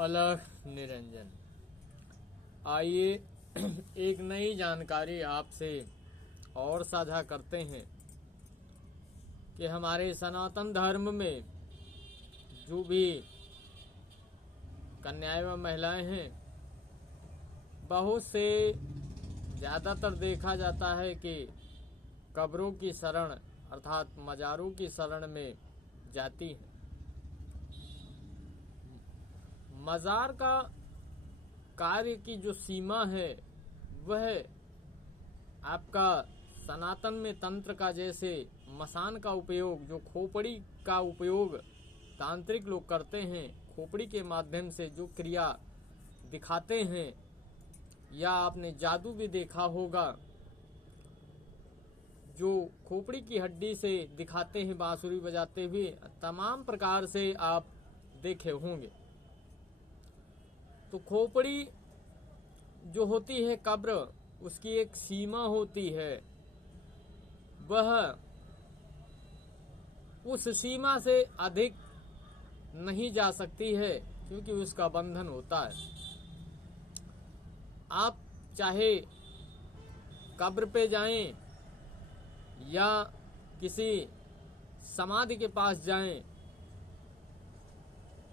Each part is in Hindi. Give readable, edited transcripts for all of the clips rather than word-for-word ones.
अलख निरंजन। आइए एक नई जानकारी आपसे और साझा करते हैं कि हमारे सनातन धर्म में जो भी कन्याएं व महिलाएं हैं, बहुत से ज़्यादातर देखा जाता है कि कब्रों की शरण अर्थात मज़ारों की शरण में जाती हैं। मज़ार का कार्य की जो सीमा है वह आपका सनातन में तंत्र का जैसे मसान का उपयोग, जो खोपड़ी का उपयोग तांत्रिक लोग करते हैं, खोपड़ी के माध्यम से जो क्रिया दिखाते हैं, या आपने जादू भी देखा होगा जो खोपड़ी की हड्डी से दिखाते हैं बांसुरी बजाते हुए, तमाम प्रकार से आप देखे होंगे। तो खोपड़ी जो होती है कब्र, उसकी एक सीमा होती है, वह उस सीमा से अधिक नहीं जा सकती है क्योंकि उसका बंधन होता है। आप चाहे कब्र पे जाएं या किसी समाधि के पास जाएं,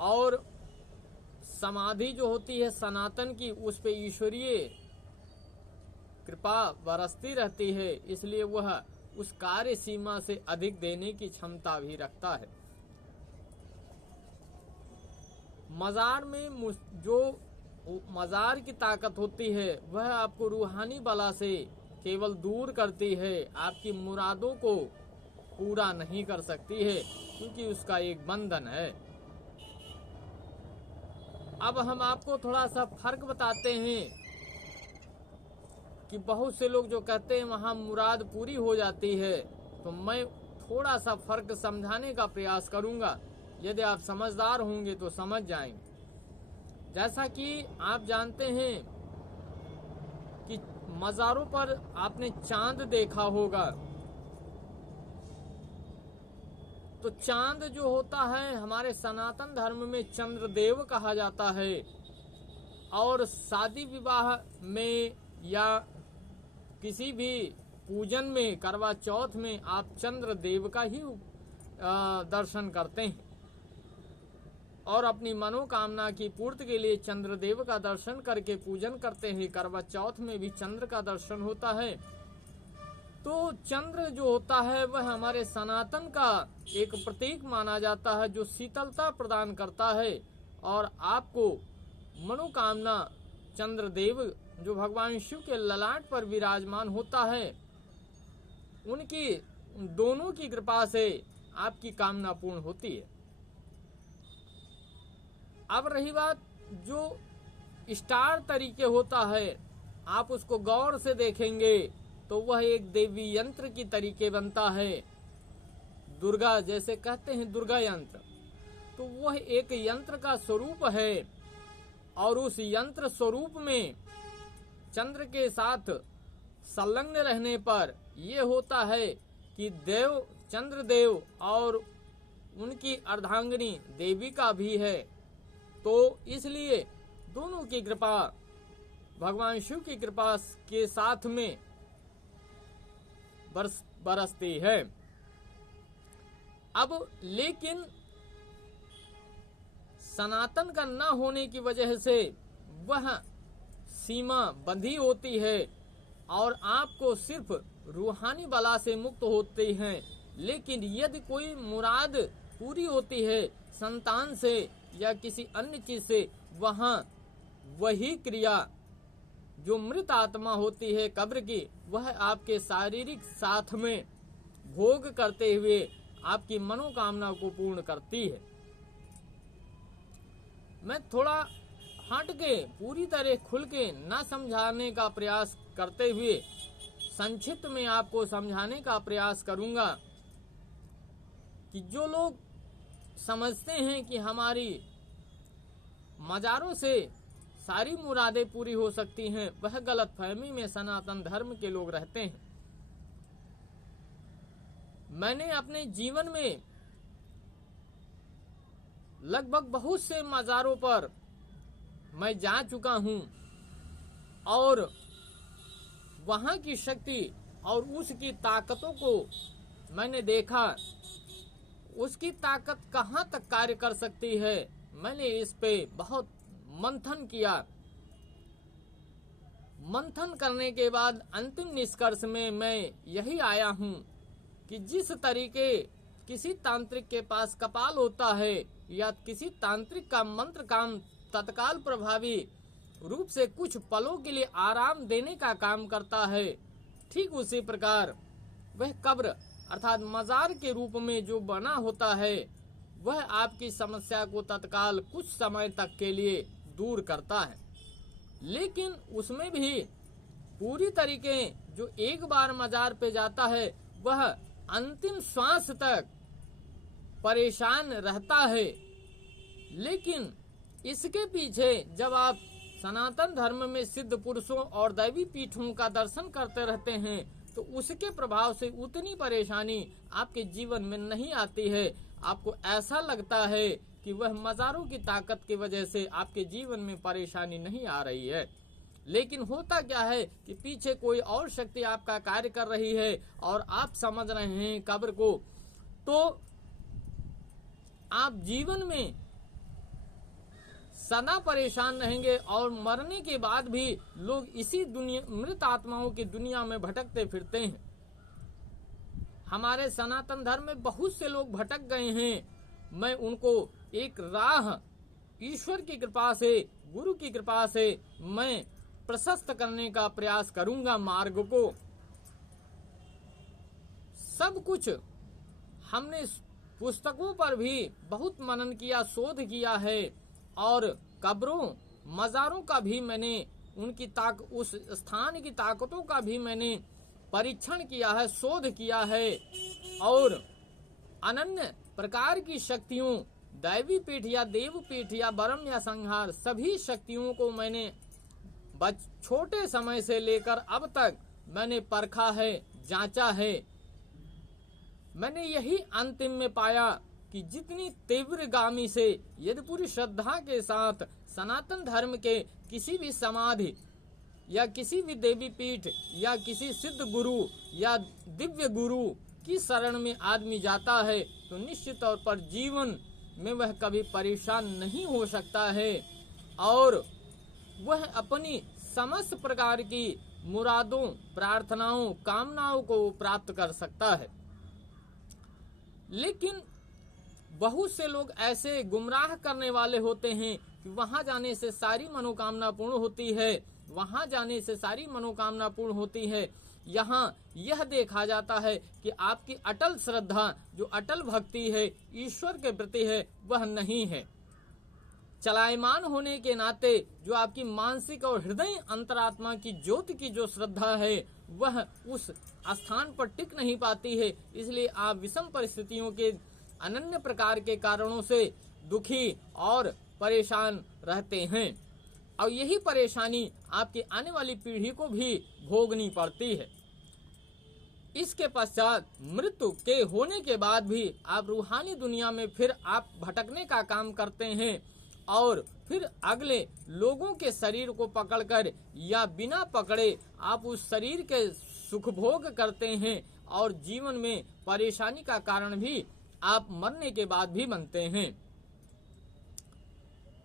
और समाधि जो होती है सनातन की, उस पे ईश्वरीय कृपा बरसती रहती है, इसलिए वह उस कार्य सीमा से अधिक देने की क्षमता भी रखता है। मज़ार में जो मज़ार की ताकत होती है वह आपको रूहानी बला से केवल दूर करती है, आपकी मुरादों को पूरा नहीं कर सकती है क्योंकि उसका एक बंधन है। अब हम आपको थोड़ा सा फर्क बताते हैं कि बहुत से लोग जो कहते हैं वहां मुराद पूरी हो जाती है, तो मैं थोड़ा सा फर्क समझाने का प्रयास करूंगा। यदि आप समझदार होंगे तो समझ जाएंगे। जैसा कि आप जानते हैं कि मज़ारों पर आपने चांद देखा होगा, तो चांद जो होता है हमारे सनातन धर्म में चंद्रदेव कहा जाता है, और शादी विवाह में या किसी भी पूजन में, करवा चौथ में आप चंद्रदेव का ही दर्शन करते हैं, और अपनी मनोकामना की पूर्ति के लिए चंद्रदेव का दर्शन करके पूजन करते हैं। करवा चौथ में भी चंद्र का दर्शन होता है। तो चंद्र जो होता है वह हमारे सनातन का एक प्रतीक माना जाता है, जो शीतलता प्रदान करता है, और आपको मनोकामना चंद्रदेव जो भगवान शिव के ललाट पर विराजमान होता है, उनकी दोनों की कृपा से आपकी कामना पूर्ण होती है। अब रही बात जो स्टार तरीके होता है, आप उसको गौर से देखेंगे तो वह एक देवी यंत्र की तरीके बनता है। दुर्गा जैसे कहते हैं दुर्गा यंत्र, तो वह एक यंत्र का स्वरूप है, और उस यंत्र स्वरूप में चंद्र के साथ संलग्न रहने पर यह होता है कि देव चंद्रदेव और उनकी अर्धांगिनी देविका भी है। तो इसलिए दोनों की कृपा भगवान शिव की कृपा के साथ में बरसती है। अब लेकिन सनातन का न होने की वजह से वह सीमा बंधी होती है, और आपको सिर्फ रूहानी बला से मुक्त होते हैं। लेकिन यदि कोई मुराद पूरी होती है संतान से या किसी अन्य चीज से, वहां वही क्रिया जो मृत आत्मा होती है कब्र की, वह आपके शारीरिक साथ में भोग करते हुए आपकी मनोकामना को पूर्ण करती है। मैं थोड़ा हट के पूरी तरह खुल के न समझाने का प्रयास करते हुए संक्षिप्त में आपको समझाने का प्रयास करूंगा कि जो लोग समझते हैं कि हमारी मज़ारों से सारी मुरादें पूरी हो सकती हैं, वह गलतफहमी में सनातन धर्म के लोग रहते हैं। मैंने अपने जीवन में लगभग बहुत से मज़ारों पर मैं जा चुका हूँ और वहाँ की शक्ति और उसकी ताकतों को मैंने देखा, उसकी ताकत कहाँ तक कार्य कर सकती है। मैंने इस पे बहुत मंथन किया। मंथन करने के बाद अंतिम निष्कर्ष में मैं यही आया हूँ कि जिस तरीके किसी तांत्रिक के पास कपाल होता है या किसी तांत्रिक का मंत्र काम तत्काल प्रभावी रूप से कुछ पलों के लिए आराम देने का काम करता है, ठीक उसी प्रकार वह कब्र अर्थात मजार के रूप में जो बना होता है वह आपकी समस्या को तत्काल कुछ समय तक के लिए दूर करता है। लेकिन उसमें भी पूरी तरीके जो एक बार मजार पे जाता है वह अंतिम श्वास तक परेशान रहता है। लेकिन इसके पीछे जब आप सनातन धर्म में सिद्ध पुरुषों और दैवी पीठों का दर्शन करते रहते हैं तो उसके प्रभाव से उतनी परेशानी आपके जीवन में नहीं आती है। आपको ऐसा लगता है कि वह मजारों की ताकत की वजह से आपके जीवन में परेशानी नहीं आ रही है। लेकिन होता क्या है कि पीछे कोई और शक्ति आपका कार्य कर रही है और आप समझ रहे हैं कब्र को, तो आप जीवन में सदा परेशान रहेंगे और मरने के बाद भी लोग इसी दुनिया मृत आत्माओं की दुनिया में भटकते फिरते हैं। हमारे सनातन धर्म में बहुत से लोग भटक गए हैं। मैं उनको एक राह ईश्वर की कृपा से, गुरु की कृपा से मैं प्रशस्त करने का प्रयास करूंगा। मार्ग को सब कुछ हमने पुस्तकों पर भी बहुत मनन किया, शोध किया है और कब्रों मजारों का भी मैंने उनकी उस स्थान की ताकतों का भी मैंने परीक्षण किया है, शोध किया है और अनन्य प्रकार की शक्तियों, दैवी पीठ या देव पीठ या बरम या संहार, सभी शक्तियों को मैंने छोटे समय से लेकर अब तक मैंने परखा है, जांचा है। मैंने यही अंतिम में पाया कि जितनी तीव्रगामी से यदि पूरी श्रद्धा के साथ सनातन धर्म के किसी भी समाधि या किसी भी देवी पीठ या किसी सिद्ध गुरु या दिव्य गुरु की शरण में आदमी जाता है तो निश्चित तौर पर जीवन में वह कभी परेशान नहीं हो सकता है और वह अपनी समस्त प्रकार की मुरादों, प्रार्थनाओं, कामनाओं को प्राप्त कर सकता है। लेकिन बहुत से लोग ऐसे गुमराह करने वाले होते हैं कि वहां जाने से सारी मनोकामना पूर्ण होती है, वहां जाने से सारी मनोकामना पूर्ण होती है। यहाँ यह देखा जाता है कि आपकी अटल श्रद्धा, जो अटल भक्ति है, ईश्वर के प्रति है, वह नहीं है। चलायमान होने के नाते जो आपकी मानसिक और हृदय अंतरात्मा की ज्योति की जो श्रद्धा है वह उस स्थान पर टिक नहीं पाती है। इसलिए आप विषम परिस्थितियों के अनन्य प्रकार के कारणों से दुखी और परेशान रहते हैं और यही परेशानी आपकी आने वाली पीढ़ी को भी भोगनी पड़ती है। इसके पश्चात मृत्यु के होने के बाद भी आप रूहानी दुनिया में फिर आप भटकने का काम करते हैं और फिर अगले लोगों के शरीर को पकड़कर या बिना पकड़े आप उस शरीर के सुख भोग करते हैं और जीवन में परेशानी का कारण भी आप मरने के बाद भी बनते हैं।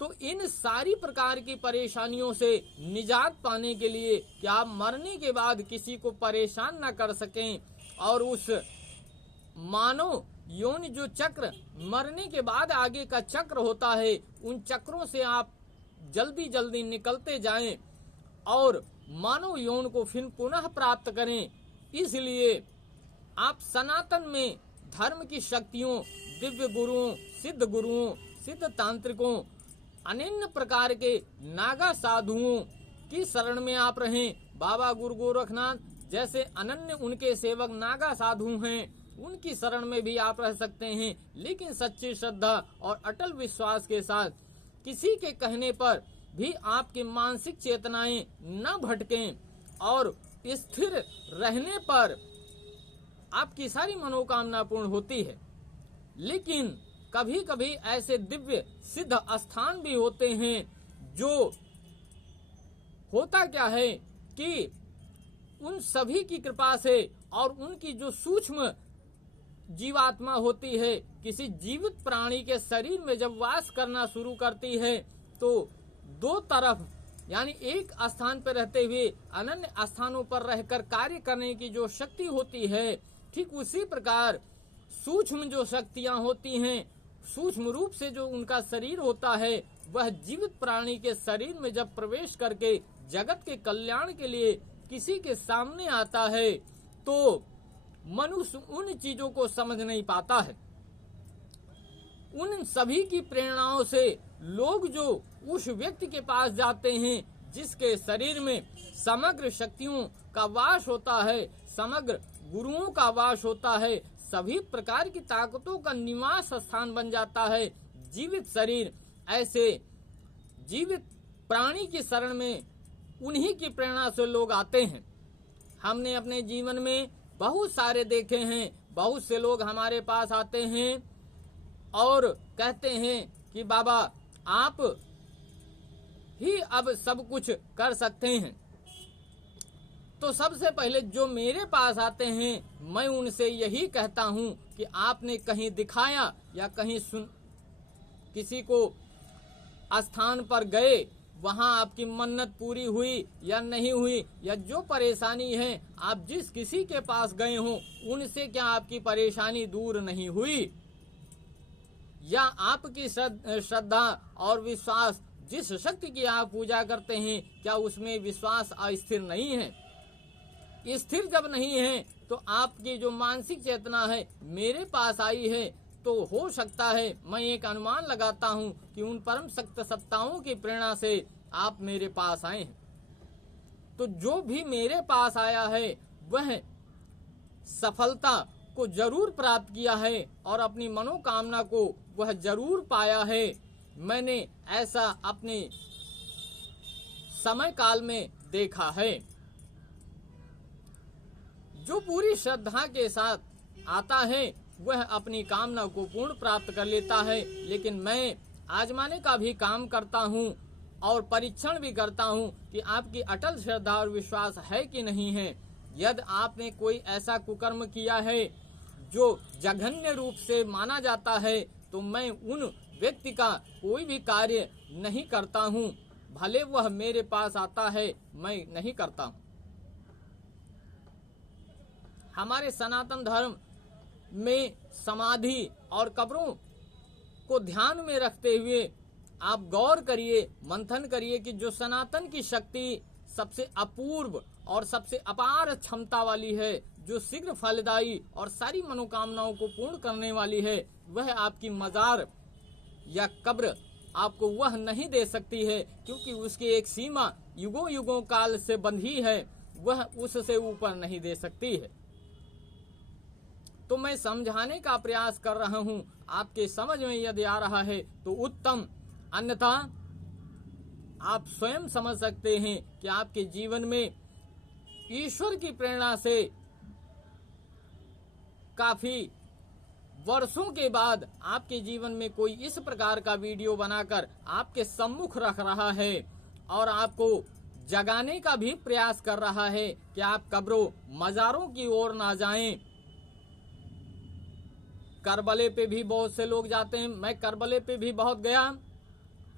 तो इन सारी प्रकार की परेशानियों से निजात पाने के लिए कि आप मरने के बाद किसी को परेशान न कर सकें और उस मानव योनि जो चक्र मरने के बाद आगे का चक्र होता है उन चक्रों से आप जल्दी जल्दी निकलते जाएं और मानव यौन को फिर पुनः प्राप्त करें। इसलिए आप सनातन में धर्म की शक्तियों, दिव्य गुरुओं, सिद्ध तांत्रिकों, अनन्य प्रकार के नागा साधुओं की शरण में आप रहें। बाबा गुरु गोरखनाथ जैसे अनन्य उनके सेवक नागा साधु हैं, उनकी शरण में भी आप रह सकते हैं, लेकिन सच्ची श्रद्धा और अटल विश्वास के साथ। किसी के कहने पर भी आपकी मानसिक चेतनाएं न भटकें और स्थिर रहने पर आपकी सारी मनोकामना पूर्ण होती है। लेकिन कभी कभी ऐसे दिव्य सिद्ध स्थान भी होते हैं जो होता क्या है कि उन सभी की कृपा से और उनकी जो सूक्ष्म जीवात्मा होती है, किसी जीवित प्राणी के शरीर में जब वास करना शुरू करती है तो दो तरफ यानी एक स्थान पर रहते हुए अन्य स्थानों पर रहकर कार्य करने की जो शक्ति होती है, ठीक उसी प्रकार सूक्ष्म जो शक्तियां होती हैं, सूक्ष्म रूप से जो उनका शरीर होता है, वह जीवित प्राणी के शरीर में जब प्रवेश करके जगत के कल्याण के लिए किसी के सामने आता है तो मनुष्य उन चीजों को समझ नहीं पाता है। उन सभी की प्रेरणाओं से लोग जो उस व्यक्ति के पास जाते हैं जिसके शरीर में समग्र शक्तियों का वास होता है, समग्र गुरुओं का वास होता है, सभी प्रकार की ताकतों का निवास स्थान बन जाता है जीवित शरीर, ऐसे जीवित प्राणी की शरण में उन्हीं की प्रेरणा से लोग आते हैं। हमने अपने जीवन में बहुत सारे देखे हैं, बहुत से लोग हमारे पास आते हैं और कहते हैं कि बाबा आप ही अब सब कुछ कर सकते हैं। तो सबसे पहले जो मेरे पास आते हैं मैं उनसे यही कहता हूं कि आपने कहीं दिखाया या कहीं किसी को स्थान पर गए, वहां आपकी मन्नत पूरी हुई या नहीं हुई, या जो परेशानी है आप जिस किसी के पास गए हो उनसे क्या आपकी परेशानी दूर नहीं हुई, या आपकी श्रद्धा और विश्वास जिस शक्ति की आप पूजा करते हैं क्या उसमें विश्वास अस्थिर नहीं है। स्थिर जब नहीं है तो आपकी जो मानसिक चेतना है मेरे पास आई है, तो हो सकता है मैं एक अनुमान लगाता हूं कि उन परम सत्य सत्ताओं की प्रेरणा से आप मेरे पास आए हैं। तो जो भी मेरे पास आया है वह सफलता को जरूर प्राप्त किया है और अपनी मनोकामना को वह जरूर पाया है। मैंने ऐसा अपने समय काल में देखा है। जो पूरी श्रद्धा के साथ आता है वह अपनी कामना को पूर्ण प्राप्त कर लेता है, लेकिन मैं आजमाने का भी काम करता हूँ और परीक्षण भी करता हूँ कि आपकी अटल श्रद्धा और विश्वास है कि नहीं है। यदि आपने कोई ऐसा कुकर्म किया है जो जघन्य रूप से माना जाता है तो मैं उन व्यक्ति का कोई भी कार्य नहीं करता हूँ, भले वह मेरे पास आता है मैं नहीं करता हूँ। हमारे सनातन धर्म में समाधि और कब्रों को ध्यान में रखते हुए आप गौर करिए, मंथन करिए कि जो सनातन की शक्ति सबसे अपूर्व और सबसे अपार क्षमता वाली है, जो शीघ्र फलदायी और सारी मनोकामनाओं को पूर्ण करने वाली है, वह आपकी मजार या कब्र आपको वह नहीं दे सकती है, क्योंकि उसकी एक सीमा युगों युगों काल से बंधी है, वह उससे ऊपर नहीं दे सकती है। तो मैं समझाने का प्रयास कर रहा हूँ, आपके समझ में यदि आ रहा है तो उत्तम, अन्यथा आप स्वयं समझ सकते हैं कि आपके जीवन में ईश्वर की प्रेरणा से काफी वर्षों के बाद आपके जीवन में कोई इस प्रकार का वीडियो बनाकर आपके सम्मुख रख रहा है और आपको जगाने का भी प्रयास कर रहा है कि आप कब्रों मजारों की ओर ना जाएं। करबले पे भी बहुत से लोग जाते हैं, मैं करबले पे भी बहुत गया।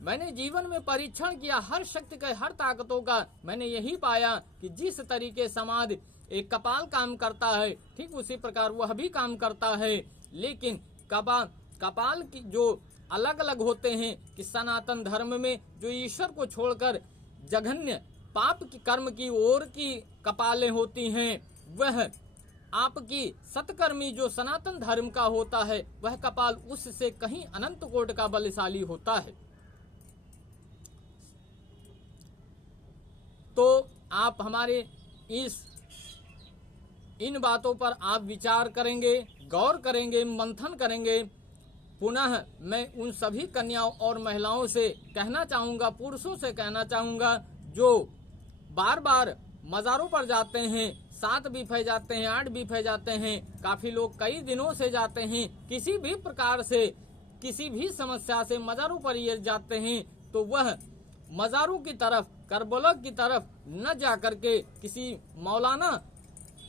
मैंने जीवन में परीक्षण किया हर शक्ति के, हर ताकतों का। मैंने यही पाया कि जिस तरीके समाधि एक कपाल काम करता है, ठीक उसी प्रकार वह भी काम करता है, लेकिन कपाल की जो अलग अलग होते हैं कि सनातन धर्म में जो ईश्वर को छोड़कर जघन्य पाप की कर्म की ओर की कपालें होती हैं, वह आपकी सतकर्मी जो सनातन धर्म का होता है वह कपाल उससे कहीं अनंत कोट का बलशाली होता है। तो आप हमारे इन बातों पर आप विचार करेंगे, गौर करेंगे, मंथन करेंगे। पुनः मैं उन सभी कन्याओं और महिलाओं से कहना चाहूँगा, पुरुषों से कहना चाहूँगा जो बार बार मज़ारों पर जाते हैं, 7 बिफे जाते हैं, 8 बिफे जाते हैं, काफ़ी लोग कई दिनों से जाते हैं, किसी भी प्रकार से किसी भी समस्या से मज़ारों पर ये जाते हैं, तो वह मज़ारों की तरफ, करबला की तरफ न जा करके, किसी मौलाना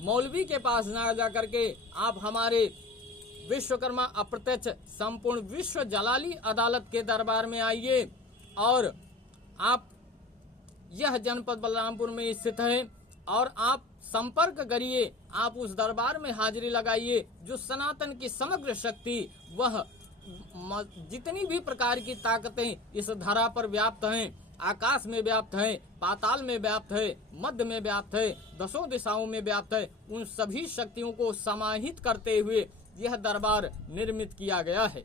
मौलवी के पास न जा करके आप हमारे विश्वकर्मा अप्रत्यक्ष संपूर्ण विश्व जलाली अदालत के दरबार में आइए। और आप, यह जनपद बलरामपुर में स्थित है, और आप संपर्क करिए, आप उस दरबार में हाजिरी लगाइए। जो सनातन की समग्र शक्ति, वह जितनी भी प्रकार की ताकतें इस धरा पर व्याप्त हैं, आकाश में व्याप्त है, पाताल में व्याप्त है, मध्य में व्याप्त है, दसों दिशाओं में व्याप्त है, उन सभी शक्तियों को समाहित करते हुए यह दरबार निर्मित किया गया है।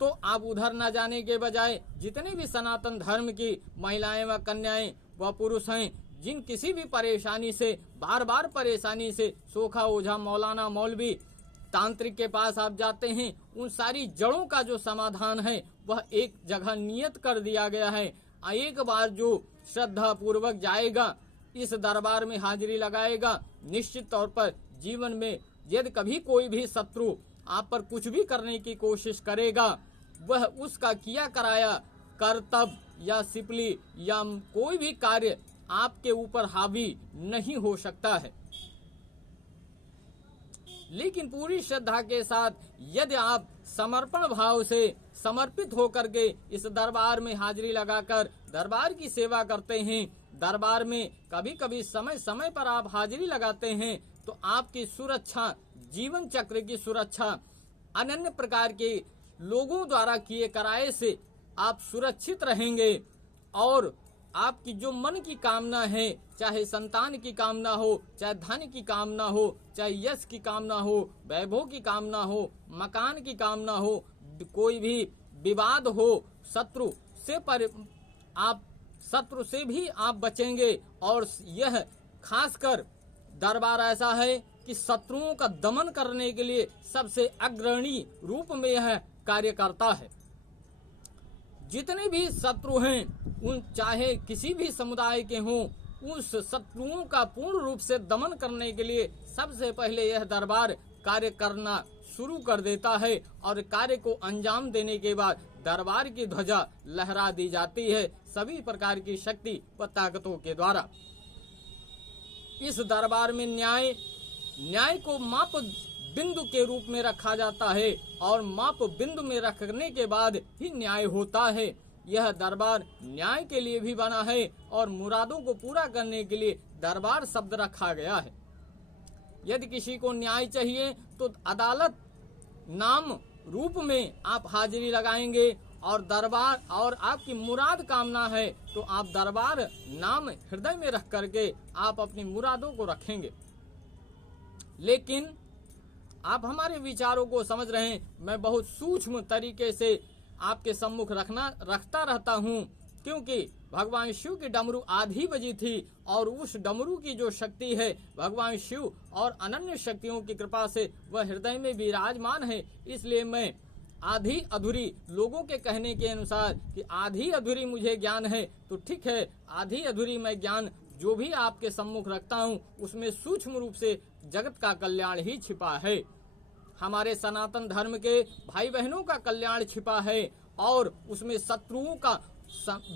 तो आप उधर न जाने के बजाय जितने भी सनातन धर्म की महिलाएं व कन्याएं व पुरुष हैं, जिन किसी भी परेशानी से, बार बार परेशानी से, सोखा ओझा मौलाना मौलवी तांत्रिक के पास आप जाते हैं, उन सारी जड़ों का जो समाधान है वह एक जगह नियत कर दिया गया है। एक बार जो श्रद्धा पूर्वक जाएगा, इस दरबार में हाजिरी लगाएगा, निश्चित तौर पर जीवन में यदि कभी कोई भी शत्रु आप पर कुछ भी करने की कोशिश करेगा, वह उसका किया कराया कर्तव्य या सिपली या कोई भी कार्य आपके ऊपर हावी नहीं हो सकता है। लेकिन पूरी श्रद्धा के साथ यदि आप समर्पण भाव से समर्पित होकर के इस दरबार में हाजिरी लगाकर दरबार की सेवा करते हैं, दरबार में कभी कभी समय समय पर आप हाजिरी लगाते हैं, तो आपकी सुरक्षा, जीवन चक्र की सुरक्षा अनन्य प्रकार के लोगों द्वारा किए कराए से आप सुरक्षित रहेंगे। और आपकी जो मन की कामना है, चाहे संतान की कामना हो, चाहे धन की कामना हो, चाहे यश की कामना हो, वैभव की कामना हो, मकान की कामना हो, कोई भी विवाद हो, शत्रु से भी आप बचेंगे। और यह खासकर दरबार ऐसा है कि शत्रुओं का दमन करने के लिए सबसे अग्रणी रूप में यह कार्य करता है। जितने भी शत्रु हैं, उन चाहे किसी भी समुदाय के हों, उस शत्रुओं का पूर्ण रूप से दमन करने के लिए सबसे पहले यह दरबार कार्य करना शुरू कर देता है। और कार्य को अंजाम देने के बाद दरबार की ध्वजा लहरा दी जाती है सभी प्रकार की शक्ति व ताकतों के द्वारा। इस दरबार में न्याय को माप बिंदु के रूप में रखा जाता है, और माप बिंदु में रखने के बाद ही न्याय होता है। यह दरबार न्याय के लिए भी बना है, और मुरादों को पूरा करने के लिए दरबार शब्द रखा गया है। यदि किसी को न्याय चाहिए तो अदालत नाम रूप में आप हाजिरी लगाएंगे, और दरबार, और आपकी मुराद कामना है तो आप दरबार नाम हृदय में रख करके आप अपनी मुरादों को रखेंगे। लेकिन आप हमारे विचारों को समझ रहे हैं, मैं बहुत सूक्ष्म तरीके से आपके सम्मुख रखता रहता हूँ, क्योंकि भगवान शिव की डमरू आधी बजी थी, और उस डमरू की जो शक्ति है भगवान शिव और अनन्य शक्तियों की कृपा से वह हृदय में विराजमान है। इसलिए मैं आधी अधूरी, लोगों के कहने के अनुसार कि आधी अधूरी मुझे ज्ञान है, तो ठीक है, आधी अधूरी मैं ज्ञान जो भी आपके सम्मुख रखता हूँ उसमें सूक्ष्म रूप से जगत का कल्याण ही छिपा है। हमारे सनातन धर्म के भाई बहनों का कल्याण छिपा है, और उसमें शत्रुओं का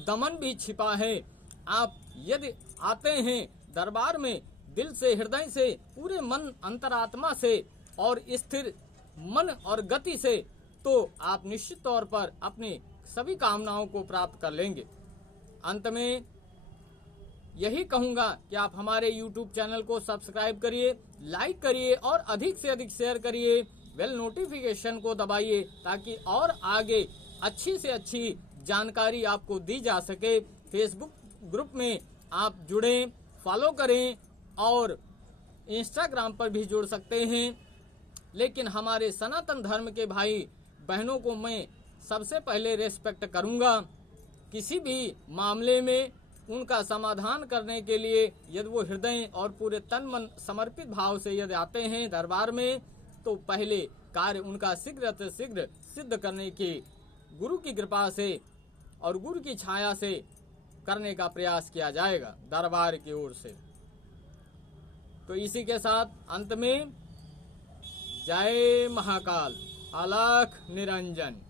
दमन भी छिपा है। आप यदि आते हैं दरबार में दिल से, हृदय से, पूरे मन अंतरात्मा से और स्थिर मन और गति से, तो आप निश्चित तौर पर अपनी सभी कामनाओं को प्राप्त कर लेंगे। अंत में यही कहूंगा कि आप हमारे YouTube चैनल को सब्सक्राइब करिए, लाइक करिए और अधिक से अधिक शेयर करिए, बेल नोटिफिकेशन को दबाइए, ताकि और आगे अच्छी से अच्छी जानकारी आपको दी जा सके। फेसबुक ग्रुप में आप जुड़ें, फॉलो करें, और इंस्टाग्राम पर भी जुड़ सकते हैं। लेकिन हमारे सनातन धर्म के भाई बहनों को मैं सबसे पहले रेस्पेक्ट करूंगा। किसी भी मामले में उनका समाधान करने के लिए यदि वो हृदय और पूरे तन मन समर्पित भाव से यदि आते हैं दरबार में, तो पहले कार्य उनका शीघ्र से शीघ्र सिद्ध करने की गुरु की कृपा से और गुरु की छाया से करने का प्रयास किया जाएगा दरबार की ओर से। तो इसी के साथ अंत में जय महाकाल, अलख निरंजन।